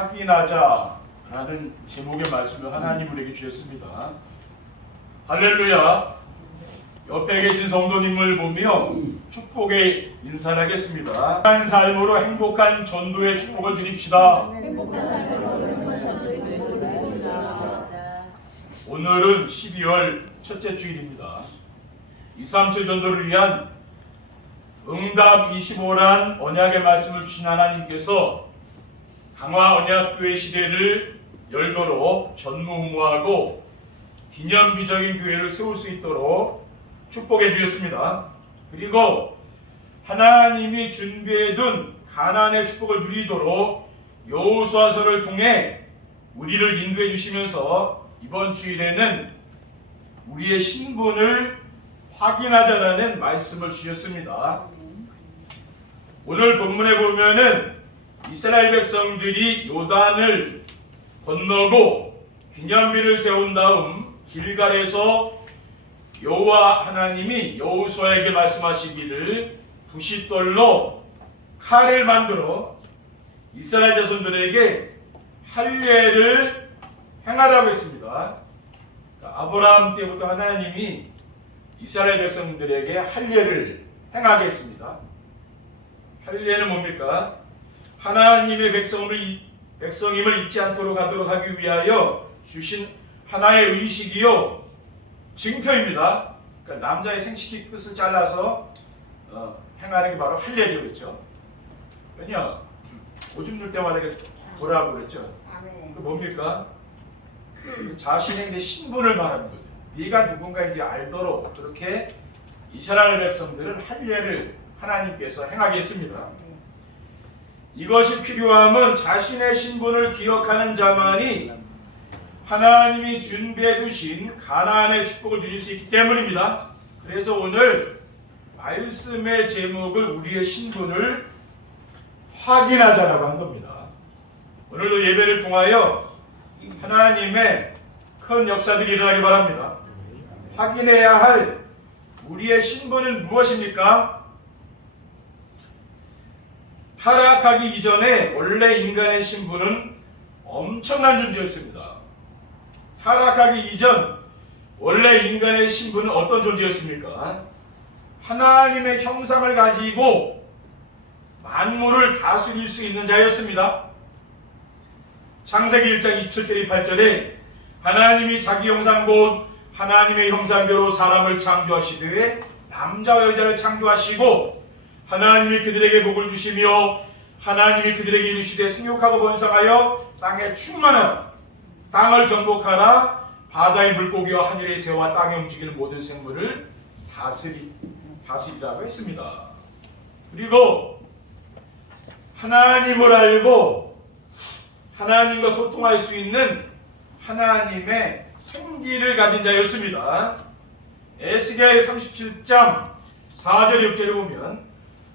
확인하자라는 제목의 말씀을 하나님 우리에게 주셨습니다. 할렐루야. 옆에 계신 성도님을 보며 축복의 인사를 하겠습니다. 행복한 삶으로 행복한 전도의 축복을 드립시다. 오늘은 12월 첫째 주일입니다. 237 전도를 위한 응답 25란 언약의 말씀을 주신 하나님께서 강화 언약교회 시대를 열도록 전무후무하고 기념비적인 교회를 세울 수 있도록 축복해 주셨습니다. 그리고 하나님이 준비해둔 가나안의 축복을 누리도록 여호수아서를 통해 우리를 인도해 주시면서 이번 주일에는 우리의 신분을 확인하자라는 말씀을 주셨습니다. 오늘 본문에 보면은 이스라엘 백성들이 요단을 건너고 기념비를 세운 다음 길갈에서 여호와 하나님이 여호수아에게 말씀하시기를 부싯돌로 칼을 만들어 이스라엘 자손들에게 할례를 행하라고 했습니다. 아브라함 때부터 하나님이 이스라엘 백성들에게 할례를 행하게 했습니다. 할례는 뭡니까? 하나님의 백성임을 잊지 않도록 하도록 하기 위하여 주신 하나의 의식이요 증표입니다. 그러니까 남자의 생식기 끝을 잘라서 행하는 게 바로 할례죠, 그렇죠? 왜냐 오줌 눌 때마다 이렇게 보라고 그랬죠. 그 뭡니까? 자신의 신분을 말하는 거죠. 네가 누군가인지 알도록 그렇게 이스라엘 백성들은 할례를 하나님께서 행하게 했습니다. 이것이 필요함은 자신의 신분을 기억하는 자만이 하나님이 준비해 두신 가나안의 축복을 누릴 수 있기 때문입니다. 그래서 오늘 말씀의 제목을 우리의 신분을 확인하자라고 한 겁니다. 오늘도 예배를 통하여 하나님의 큰 역사들이 일어나기 바랍니다. 확인해야 할 우리의 신분은 무엇입니까? 타락하기 이전에 원래 인간의 신분은 엄청난 존재였습니다. 타락하기 이전 원래 인간의 신분은 어떤 존재였습니까? 하나님의 형상을 가지고 만물을 다스릴 수 있는 자였습니다. 창세기 1장 27절 28절에 하나님이 자기 형상 곧 하나님의 형상대로 사람을 창조하시되 남자와 여자를 창조하시고 하나님이 그들에게 복을 주시며 하나님이 그들에게 이르시되 생육하고 번성하여 땅에 충만하라 땅을 정복하라 바다의 물고기와 하늘의 새와 땅에 움직이는 모든 생물을 다스리라고 했습니다. 그리고 하나님을 알고 하나님과 소통할 수 있는 하나님의 생기를 가진 자였습니다. 에스겔 37장 4절 6절에 보면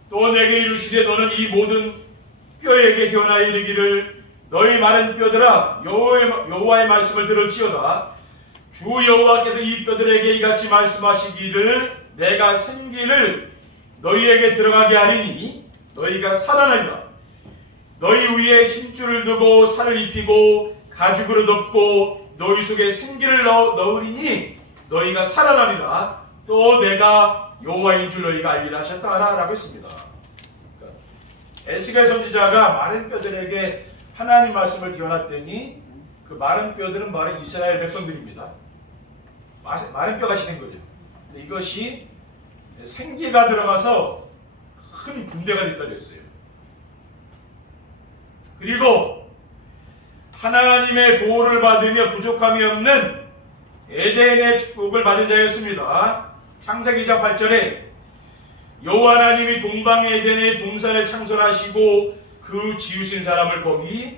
또 내게 이르시되 너는 이 모든 뼈에게 견하여 이르기를 너희 마른 뼈들아 여호와의 말씀을 들을지어다 주 여호와께서 이 뼈들에게 이같이 말씀하시기를 내가 생기를 너희에게 들어가게 하리니 너희가 살아나리라 너희 위에 힘줄을 두고 살을 입히고 가죽으로 덮고 너희 속에 생기를 넣으리니 너희가 살아나리라 또 내가 여호와인 줄 너희가 알리라 하셨다 라고 했습니다. 그러니까 에스겔 선지자가 마른 뼈들에게 하나님 말씀을 띄워놨더니 그 마른 뼈들은 바로 이스라엘 백성들입니다. 마른 뼈가 시는 거죠. 근데 이것이 생기가 들어가서 큰 군대가 됐다고 했어요. 그리고 하나님의 보호를 받으며 부족함이 없는 에덴의 축복을 받은 자였습니다. 창세기 2장 8절에 여호와 하나님이 동방 에덴의 동산을 창설하시고 그 지으신 사람을 거기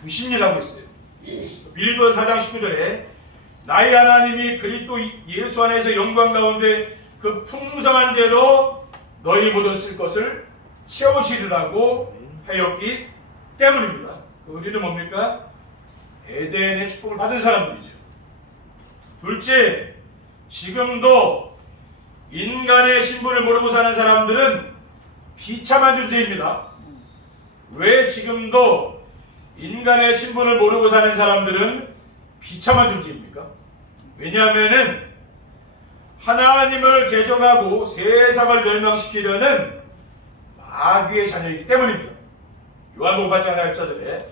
두시니라고 했어요. 빌립보서 4장 19절에 나의 하나님이 그리스도 예수 안에서 영광 가운데 그 풍성한 대로 너희 모든 쓸 것을 채우시리라고 하였기 때문입니다. 우리는 뭡니까? 에덴의 축복을 받은 사람들이죠. 둘째, 지금도 인간의 신분을 모르고 사는 사람들은 비참한 존재입니다. 왜 지금도 인간의 신분을 모르고 사는 사람들은 비참한 존재입니까? 왜냐하면은 하나님을 개종하고 세상을 멸망시키려는 마귀의 자녀이기 때문입니다. 요한복음 8장 14절에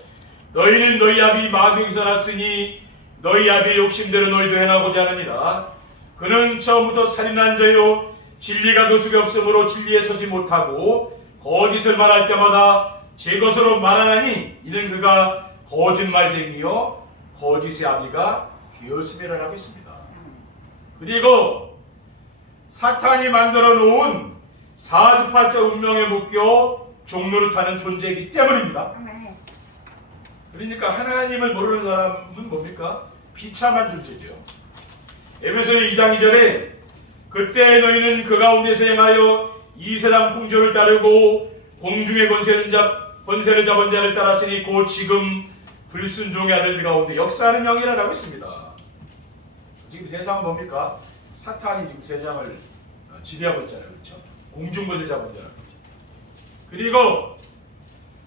너희는 너희 아비 마귀에게서 났으니 너희 아비의 욕심대로 너희도 행하고자 하느니라. 그는 처음부터 살인한 자요 진리가 그 속에 없으므로 진리에 서지 못하고 거짓을 말할 때마다 제 것으로 말하나니 이는 그가 거짓말쟁이요 거짓의 아비가 되었음이라고 있습니다. 그리고 사탄이 만들어 놓은 사주팔자 운명에 묶여 종노릇하는 존재이기 때문입니다. 그러니까 하나님을 모르는 사람은 뭡니까? 비참한 존재죠. 에베소서 2장 2절에 그때 너희는 그 가운데서 행하여 이 세상 풍조를 따르고 공중의 권세를 잡은 자를 따랐으니 곧 지금 불순종의 아들들 가운데 역사하는 영이라고 했습니다. 지금 세상은 뭡니까? 사탄이 지금 세상을 지배하고 있잖아요. 그렇죠? 공중권세 잡은 자라고 했죠. 그리고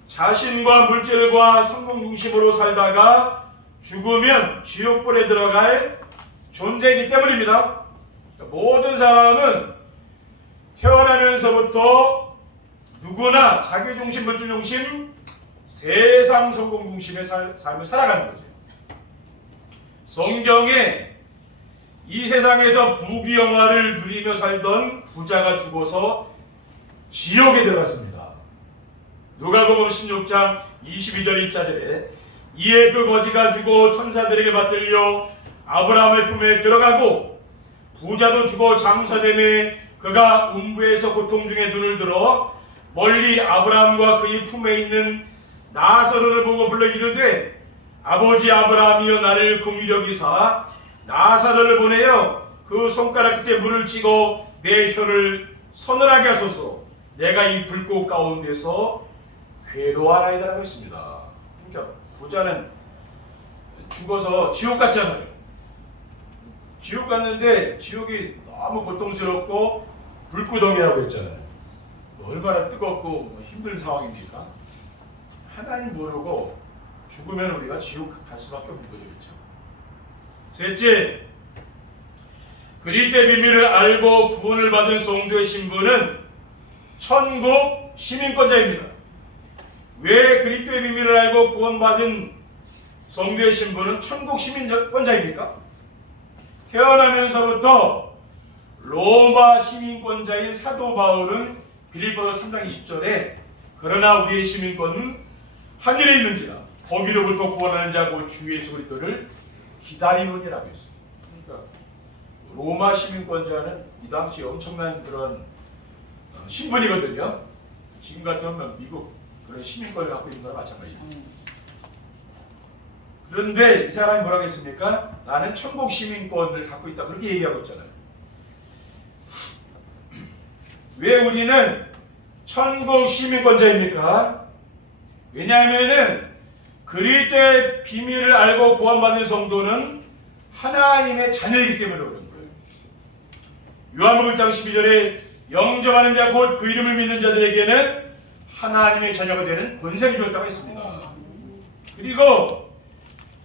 자신과 물질과 성공 중심으로 살다가 죽으면 지옥불에 들어갈 존재이기 때문입니다. 모든 사람은 태어나면서부터 누구나 자기 중심, 물질 중심, 세상 성공 중심의 삶을 살아가는 거죠. 성경에 이 세상에서 부귀영화를 누리며 살던 부자가 죽어서 지옥에 들어갔습니다. 누가복음 16장 22절 24절에 이에 그 거지가 죽어 천사들에게 받들려 아브라함의 품에 들어가고 부자도 죽어 장사되매 그가 음부에서 고통 중에 눈을 들어 멀리 아브라함과 그의 품에 있는 나사로를 보고 불러 이르되 아버지 아브라함이여 나를 긍휼히 여기사 나사로를 보내어 그 손가락 끝에 물을 찍어 내 혀를 서늘하게 하소서. 내가 이 불꽃 가운데서 괴로워하나이다라고 했습니다. 그러니까 부자는 죽어서 지옥 갔잖아요. 지옥 갔는데 지옥이 너무 고통스럽고 불구덩이라고 했잖아요. 얼마나 뜨겁고 힘든 상황입니까? 하나님 모르고 죽으면 우리가 지옥 갈 수밖에 없는 거죠. 그렇죠? 셋째, 그리스도의 비밀을 알고 구원을 받은 성도의 신분은 천국 시민권자입니다. 왜 그리스도의 비밀을 알고 구원받은 성도의 신분은 천국 시민권자입니까? 태어나면서부터 로마 시민권자인 사도 바울은 빌립보서 3장 20절에 그러나 우리의 시민권은 하늘에 있는지라 거기로부터 구원하는 자 곧 주 예수 그리스도를 기다리느니라고 했습니다. 그러니까 로마 시민권자는 이 당시 엄청난 그런 신분이거든요. 지금 같으면 미국 그런 시민권을 갖고 있는 거나 마찬가지예요. 그런데 이 사람이 뭐라고 했습니까? 나는 천국 시민권을 갖고 있다 그렇게 얘기하고 있잖아요. 왜 우리는 천국 시민권자입니까? 왜냐하면은 그리스도의 비밀을 알고 구원받은 성도는 하나님의 자녀이기 때문에 그런 거예요. 요한복음 1장 12절에 영접하는 자 곧 그 이름을 믿는 자들에게는 하나님의 자녀가 되는 권세를 주었다고 했습니다. 그리고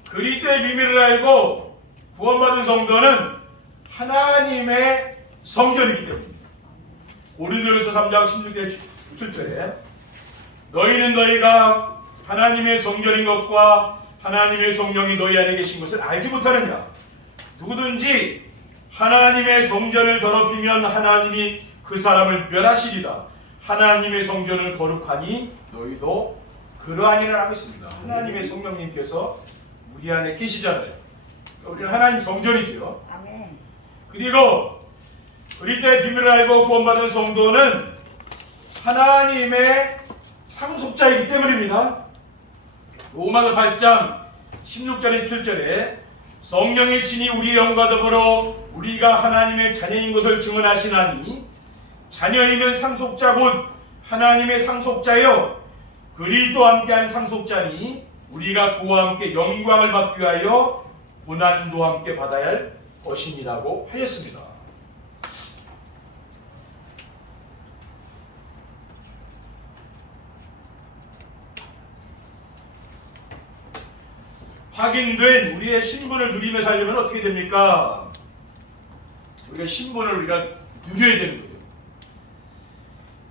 그리스도의 비밀을 알고 구원받은 성도는 하나님의 성전이기 때문입니다. 고린도전서 3장 16절 17절에 너희는 너희가 하나님의 성전인 것과 하나님의 성령이 너희 안에 계신 것을 알지 못하느냐? 누구든지 하나님의 성전을 더럽히면 하나님이 그 사람을 멸하시리라. 하나님의 성전을 거룩하니 너희도 그러하니라 하고 있습니다. 하나님의 성령님께서 우리 안에 계시잖아요. 우리는 하나님 성전이죠. 그리고 그리스도의 비밀을 알고 구원받은 성도는 하나님의 상속자이기 때문입니다. 로마서 8장 16절에 7절에 성령의 친히 우리의 영과 더불어 우리가 하나님의 자녀인 것을 증언하시나니 자녀이면 상속자 곧 하나님의 상속자여 그리스도와 함께한 상속자니 우리가 그와 함께 영광을 받기 위하여 고난도 함께 받아야 할 것이니라고 하였습니다. 확인된 우리의 신분을 누리며 살려면 어떻게 됩니까? 우리가 신분을 우리가 누려야 되는 거예요.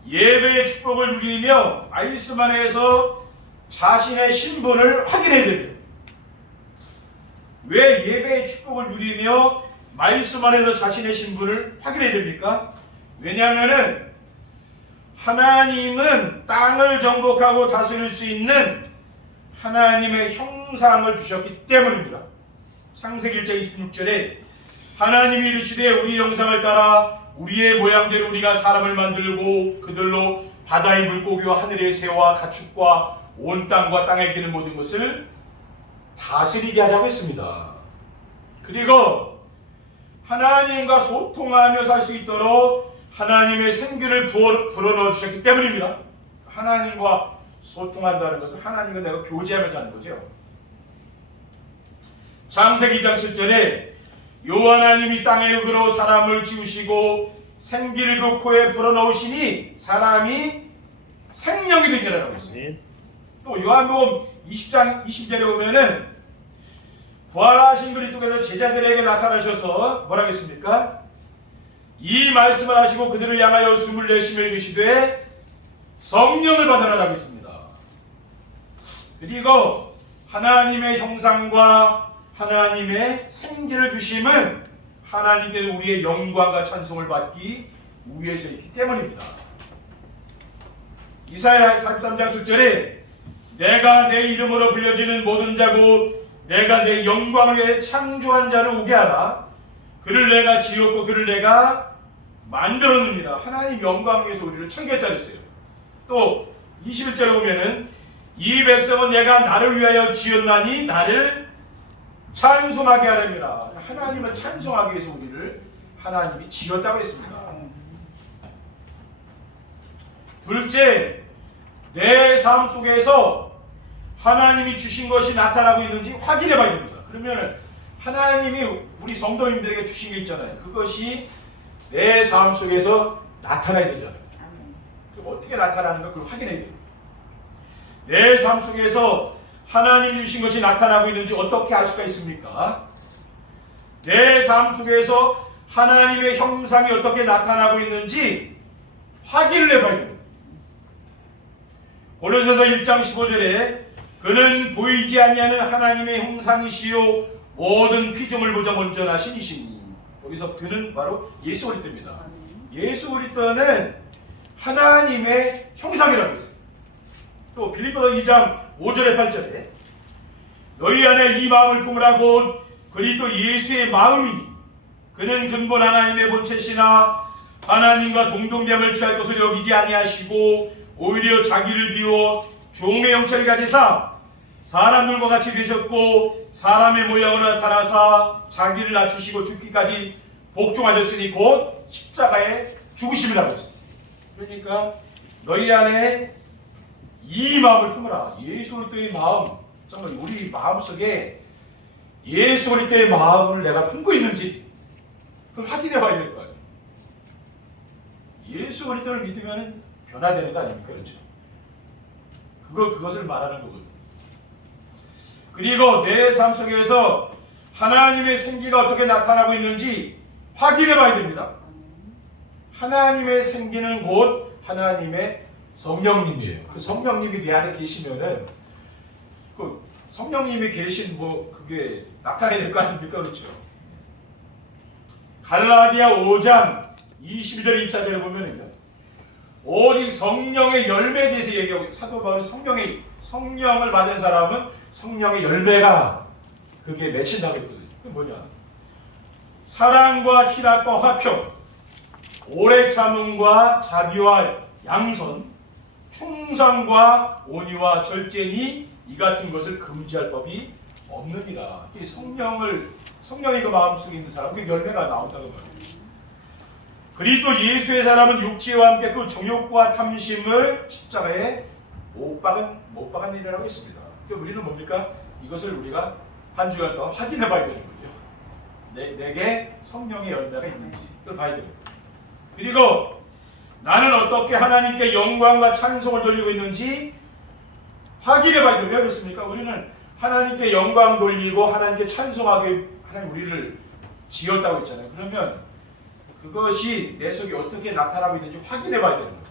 예배의 축복을 누리며 말씀 안에서 자신의 신분을 확인해야 됩니다. 왜 예배의 축복을 누리며 말씀 안에서 자신의 신분을 확인해야 됩니까? 왜냐하면은 하나님은 땅을 정복하고 다스릴 수 있는 하나님의 형상을 주셨기 때문입니다. 창세기 1장 26절에 하나님이 이르시되 우리 형상을 따라 우리의 모양대로 우리가 사람을 만들고 그들로 바다의 물고기와 하늘의 새와 가축과 온 땅과 땅에 기는 모든 것을 다스리게 하자고 했습니다. 그리고 하나님과 소통하며 살 수 있도록 하나님의 생기를 불어넣어 주셨기 때문입니다. 하나님과 소통한다는 것은 하나님과 내가 교제하면서 하는 거죠. 창세기 2장 7절에 여호와 하나님이 땅의 흙으로 사람을 지으시고 생기를 그 코에 불어넣으시니 사람이 생명이 되니라고 했습니다. 또 요한복음 20장 20절에 보면은 부활하신 그리스도께서 제자들에게 나타나셔서 뭐라고 했습니까? 이 말씀을 하시고 그들을 향하여 숨을 내쉬며 이르시되 성령을 받으라고 했습니다. 그리고 하나님의 형상과 하나님의 생기를 주심은 하나님께서 우리의 영광과 찬송을 받기 위해서 있기 때문입니다. 이사야 43장 7절에 내가 내 이름으로 불려지는 모든 자고 내가 내 영광을 위해 창조한 자를 오게 하라. 그를 내가 지었고 그를 내가 만들었느니라. 하나님 영광을 위해서 우리를 창조했다 그랬어요. 또 21절에 보면은 이 백성은 내가 나를 위하여 지었나니 나를 찬송하게 하렵니다. 하나님을 찬송하기 위해서 우리를 하나님이 지었다고 했습니다. 둘째, 내 삶 속에서 하나님이 주신 것이 나타나고 있는지 확인해 봐야 됩니다. 그러면 하나님이 우리 성도님들에게 주신 게 있잖아요. 그것이 내 삶 속에서 나타나야 되잖아요. 그럼 어떻게 나타나는가 그걸 확인해야 돼요. 내 삶 속에서 하나님 주신 것이 나타나고 있는지 어떻게 알 수가 있습니까? 내 삶 속에서 하나님의 형상이 어떻게 나타나고 있는지 확인을 해봐야 됩니다. 고린도서 1장 15절에 그는 보이지 아니하는 하나님의 형상이시요 모든 피조물 보자 먼저나신 이시니. 여기서 그는 바로 예수 그리스도입니다. 예수 그리스도는 하나님의 형상이라고 했습니다. 또 빌립보서 2장 5절에 8절에 너희 안에 이 마음을 품으라고 그리스도 예수의 마음이니 그는 근본 하나님의 본체시나 하나님과 동종됨을 취할 것을 여기지 아니하시고 오히려 자기를 비워 종의 형체를 가지사 사람들과 같이 되셨고 사람의 모양으로 나타나사 자기를 낮추시고 죽기까지 복종하셨으니 곧 십자가에 죽으심이라고 했습니다. 그러니까 너희 안에 이 마음을 품으라. 예수 그리스도의 마음, 정말 우리 마음속에 예수 그리스도의 마음을 내가 품고 있는지 그걸 확인해 봐야 될 거 아니에요. 예수 그리스도를 믿으면 변화되는 거 아닙니까? 그렇죠? 그것을 말하는 거거든요. 그리고 내 삶 속에서 하나님의 생기가 어떻게 나타나고 있는지 확인해 봐야 됩니다. 하나님의 생기는 곧 하나님의 성령님이에요. 그 성령님이 내 안에 계시면은 그 성령님이 계신 그게 나타나야 될 거 아닙니까? 그렇죠? 갈라디아 5장 22절 24절에 보면은요. 오직 성령의 열매에 대해서 얘기하고 사도 바울이 성령을 받은 사람은 성령의 열매가 그게 맺힌다고 했거든요. 그게 뭐냐? 사랑과 희락과 화평, 오래 참음과 자비와 양선, 충성과 온유와 절제니 이 같은 것을 금지할 법이 없느니라. 성령이 그 마음속에 있는 사람, 그 열매가 나온다는 말이에요. 그리스도 예수의 사람은 육체와 함께 그 정욕과 탐심을 십자가에 못 박은 일이라고 했습니다. 그러니까 우리는 뭡니까? 이것을 우리가 한 주간 동안 확인해 봐야 되는 거죠. 내게 성령의 열매가 있는지 그걸 봐야 됩니다. 그리고 나는 어떻게 하나님께 영광과 찬송을 돌리고 있는지 확인해 봐야 돼요. 왜 그렇습니까? 우리는 하나님께 영광 돌리고 하나님께 찬송하게 하나님 우리를 지었다고 했잖아요. 그러면 그것이 내 속에 어떻게 나타나고 있는지 확인해 봐야 되는 거예요.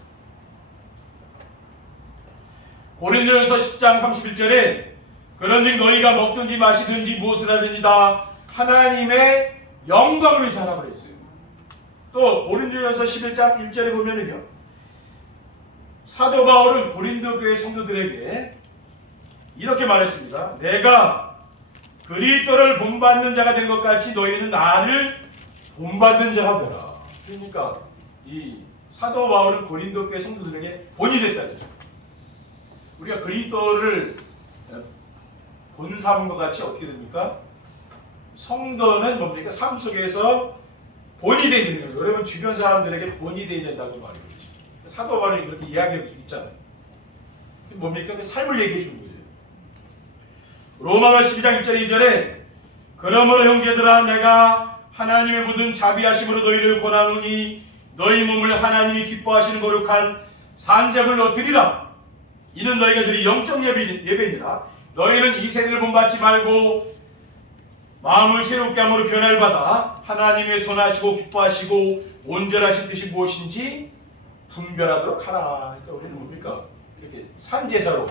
고린도전서 10장 31절에 그런즉 너희가 먹든지 마시든지 무엇을 하든지 다 하나님의 영광을 위해서 하라고 했어요. 또 고린도전서 11장 1절에 보면은요, 사도 바울은 고린도 교회 성도들에게 이렇게 말했습니다. 내가 그리스도를 본받는 자가 된 것 같이 너희는 나를 본받는 자가 되라. 그러니까 이 사도 바울은 고린도 교회 성도들에게 본이 됐다는 거죠. 우리가 그리스도를 본삼은 것 같이 어떻게 됩니까? 성도는 뭡니까? 삶 속에서 본이 되어 있는 거예요. 여러분 주변 사람들에게 본이 되어야 된다고 말해요. 사도 바울이 그렇게 이야기하고 있잖아요. 뭡니까? 그 삶을 얘기해 주는 거예요. 로마서 12장 1절 2절에 그러므로 형제들아 내가 하나님의 모든 자비하심으로 너희를 권하노니 너희 몸을 하나님이 기뻐하시는 거룩한 산제물로 드리라. 이는 너희가 드리 영적 예배니라. 너희는 이 세대를 본받지 말고 마음을 새롭게 함으로 변화를 받아 하나님의 선하시고 기뻐하시고 온전하신 뜻이 무엇인지 분별하도록 하라. 그러니까 우리는 뭡니까? 이렇게 산제사로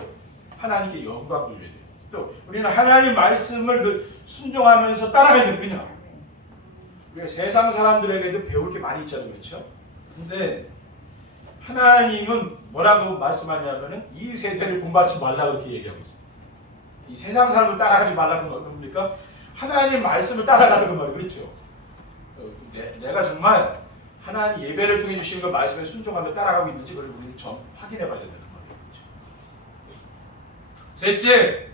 하나님께 영광 돌려야 돼요. 또 우리는 하나님 말씀을 순종하면서 따라가야 되거든요. 우리가 세상 사람들에게도 배울 게 많이 있잖아요. 그렇죠? 근데 하나님은 뭐라고 말씀하냐면은 이 세대를 본받지 말라고 이렇게 얘기하고 있어요. 이 세상 사람을 따라가지 말라는 건 뭡니까? 하나님 말씀을 따라가는 건 말이에요. 그렇죠? 내가 정말 하나님 예배를 통해 주시는 그 말씀에 순종하며 따라가고 있는지 그걸 우리는 좀 확인해 봐야 된다는 말이에요. 그렇죠? 셋째,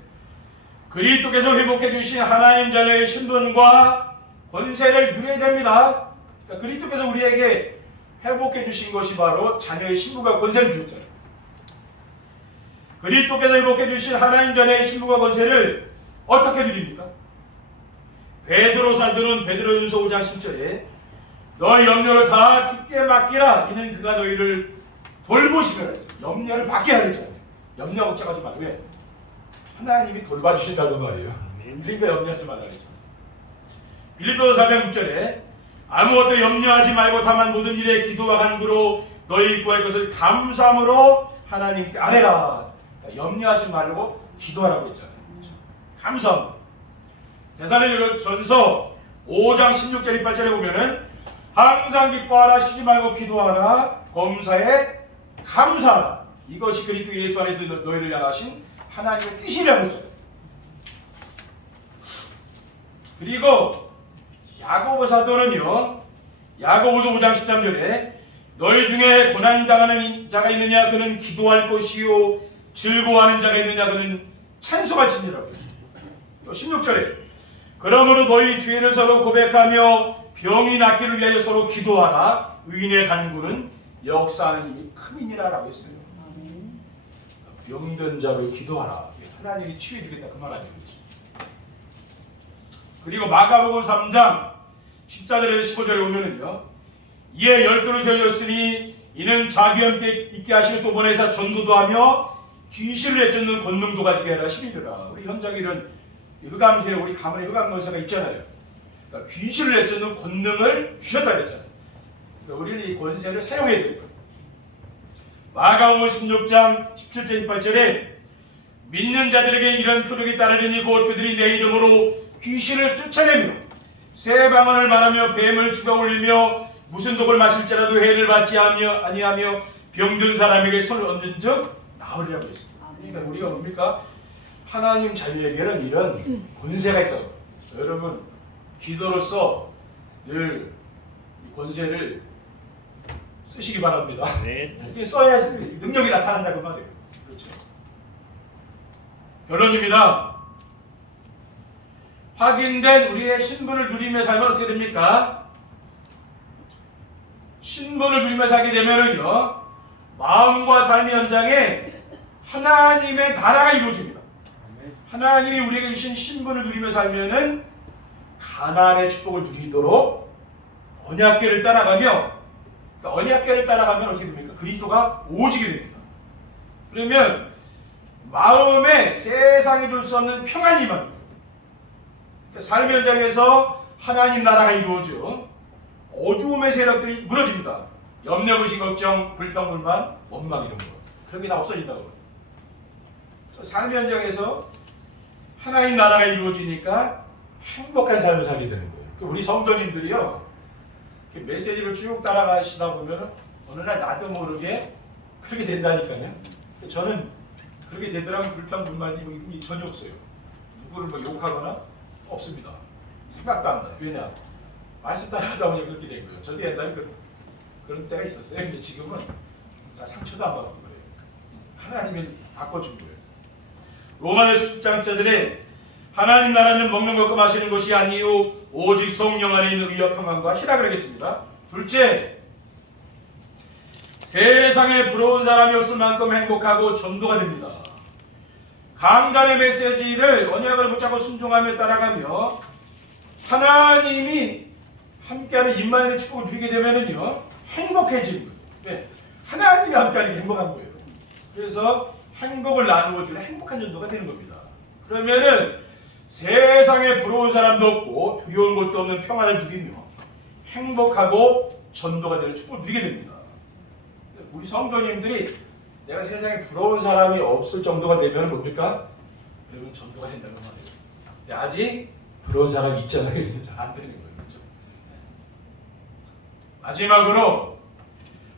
그리스도께서 회복해 주신 하나님 자녀의 신분과 권세를 누려야 됩니다. 그러니까 그리스도께서 우리에게 회복해 주신 것이 바로 자녀의 신분과 권세를 주었잖아요. 그리스도께서 회복해 주신 하나님 자녀의 신분과 권세를 어떻게 드립니까? 베드로 사도는 베드로전서 5장 10절에 너희 염려를 다 주께 맡기라. 이는 그가 너희를 돌보시리라 했어요. 염려를 맡기라 했잖아요. 염려 걱정하지 말고. 왜? 하나님이 돌봐주신다는 말이에요. 그러니까 염려하지 말라 했죠. 빌립보서 4장 6절에 아무것도 염려하지 말고 다만 모든 일에 기도와 간구로 너희 구할 것을 감사함으로 하나님께 아뢰라. 그러니까 염려하지 말고 기도하라고 했잖아요. 그렇죠? 감사함. 데살로니가전서 5장 16절 18절에 보면은 항상 기뻐하라, 쉬지 말고 기도하라, 범사에 감사하라. 이것이 그리스도 예수 안에서 너희를 향하신 하나님의 뜻이라고 했잖아요. 그리고 야고보 사도는요, 야고보서 5장 13절에 너희 중에 고난당하는 자가 있느냐 그는 기도할 것이요 즐거워하는 자가 있느냐 그는 찬송할 지니라고 했습니다. 또 16절에 그러므로 너희 죄를 서로 고백하며 병이 낫기를 위하여 서로 기도하라. 의인의 간구는 역사하는 힘이 큼이니라 라고 했어요. 병든 자를 기도하라. 하나님이 치유해주겠다 그 말 아니에요. 그리고 마가복음 3장 14절에서 15절에 보면은요, 이에 열두를 세우셨으니 이는 자기 함께 있게 하시는 또 보내사 전도도 하며 귀신을 내쫓는 권능도 가지게 하라. 11이라. 우리 현장에는 흑암세에 우리 가문에 흑암권세가 있잖아요. 그러니까 귀신을 내쫓는 권능을 주셨다 그랬잖아요. 그러니까 우리는 이 권세를 사용해야 되는 거예요. 마가복음 16장 17절 18절에 믿는 자들에게 이런 표적이 따르리니 곧 그들이 내 이름으로 귀신을 쫓아내며 새 방언을 말하며 뱀을 죽여올리며 무슨 독을 마실지라도 해를 받지 아니하며 병든 사람에게 손을 얹은 즉 나으리라고 했습니다. 그러니까 우리가 뭡니까? 하나님 자녀에게는 이런 권세가 있다고. 여러분 기도로서 늘 권세를 쓰시기 바랍니다. 네. 써야지 능력이 나타난다고 말이에요. 그렇죠. 결론입니다. 확인된 우리의 신분을 누리며 살면 어떻게 됩니까? 신분을 누리며 살게 되면은요, 마음과 삶의 현장에 하나님의 나라가 이루어집니다. 하나님이 우리에게 주신 신분을 누리며 살면은 가나안의 축복을 누리도록 언약궤를 따라가며, 그러니까 언약궤를 따라가면 어떻게 됩니까? 그리스도가 오지게 됩니다. 그러면 마음에 세상이 줄 수 없는 평안이 임하는 거예요. 삶의 현장에서 하나님 나라가 이루어져 어두움의 세력들이 무너집니다. 염려, 의심, 걱정, 불평, 불만, 원망 이런 거. 그런 게 다 없어진다고. 삶의 현장에서 하나님 나라가 이루어지니까 행복한 삶을 살게 되는 거예요. 우리 성도님들이요, 메시지를 쭉 따라가시다 보면 어느 날 나도 모르게 그렇게 된다니까요. 저는 그렇게 되더라면 불평, 불만이 뭐 이런 게 전혀 없어요. 누구를 뭐 욕하거나 없습니다. 생각도 안 나요. 왜냐? 말씀 따라가다 보니 그렇게 된 거예요. 저도 옛날에 그런 때가 있었어요. 근데 지금은 다 상처도 안 받은 거예요. 하나님이 바꿔준 거예요. 로마서 10장 10절에 하나님 나라는 먹는 것과 마시는 것이 아니요 오직 성령 안에 있는 의와 평안과 희락을 하겠습니다. 둘째, 세상에 부러운 사람이 없을 만큼 행복하고 전도가 됩니다. 강단의 메시지를 언약을 붙잡고 순종하며 따라가며 하나님이 함께하는 임마누엘 축복을 누리게 되면은요 행복해지는 거예요. 네. 하나님이 함께하는 게 행복한 거예요. 그래서 행복을 나누어 주는 행복한 전도가 되는 겁니다. 그러면은 세상에 부러운 사람도 없고 두려운 것도 없는 평안을 누리며 행복하고 전도가 되는 축복을 누리게 됩니다. 우리 성도님들이 내가 세상에 부러운 사람이 없을 정도가 되면 뭡니까? 여러분 전도가 된다는 말이에요. 아직 부러운 사람이 있잖아요. 안 되는 거예요. 그렇죠? 마지막으로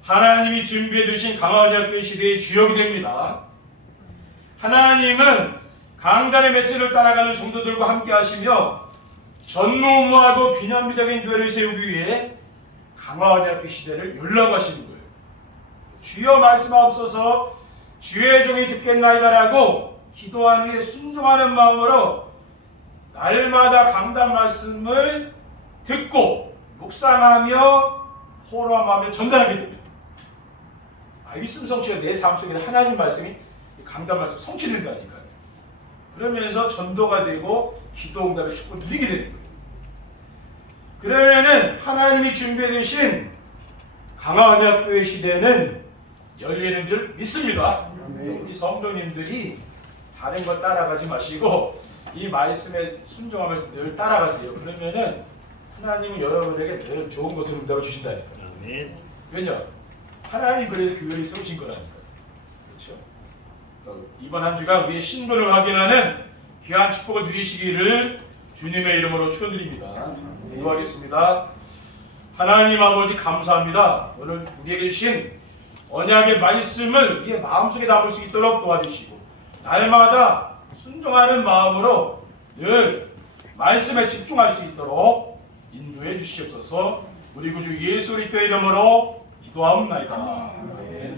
하나님이 준비해 두신 강화언약교회 시대의 주역이 됩니다. 하나님은 강단의 메시지를 따라가는 성도들과 함께 하시며 전무후무하고 비난비적인 교회를 세우기 위해 강화언약교회 시대를 열라고 하시는 거예요. 주여 말씀하옵소서 주의 종이 듣겠나이다라고 기도한 후에 순종하는 마음으로 날마다 강단 말씀을 듣고 묵상하며 호람하며 전달하게 됩니다. 말씀 성취가 내 삶 속에 하나님 말씀이 강단 말씀 성취된다니까요. 그러면서 전도가 되고 기도 응답의 축복을 누리게 되는 거예요. 그러면은 하나님이 준비해 두신 강화언약교회 시대는 열리는 줄 믿습니다. 우리 성도님들이 다른 거 따라가지 마시고 이 말씀에 순종하면서 늘 따라가세요. 그러면은 하나님은 여러분에게 늘 좋은 것을 응답을 주신다니까요. 왜냐? 하나님 그래서 교회를 세우신 거라니까요. 그렇죠? 이번 한 주간 우리의 신분을 확인하는 귀한 축복을 누리시기를 주님의 이름으로 축원드립니다. 기도하겠습니다. 하나님 아버지 감사합니다. 오늘 우리에게 주신 언약의 말씀을 우리의 마음속에 담을 수 있도록 도와주시고 날마다 순종하는 마음으로 늘 말씀에 집중할 수 있도록 인도해 주시옵소서. 우리 구주 예수 그리스도의 이름으로 기도하옵나이다. 아멘.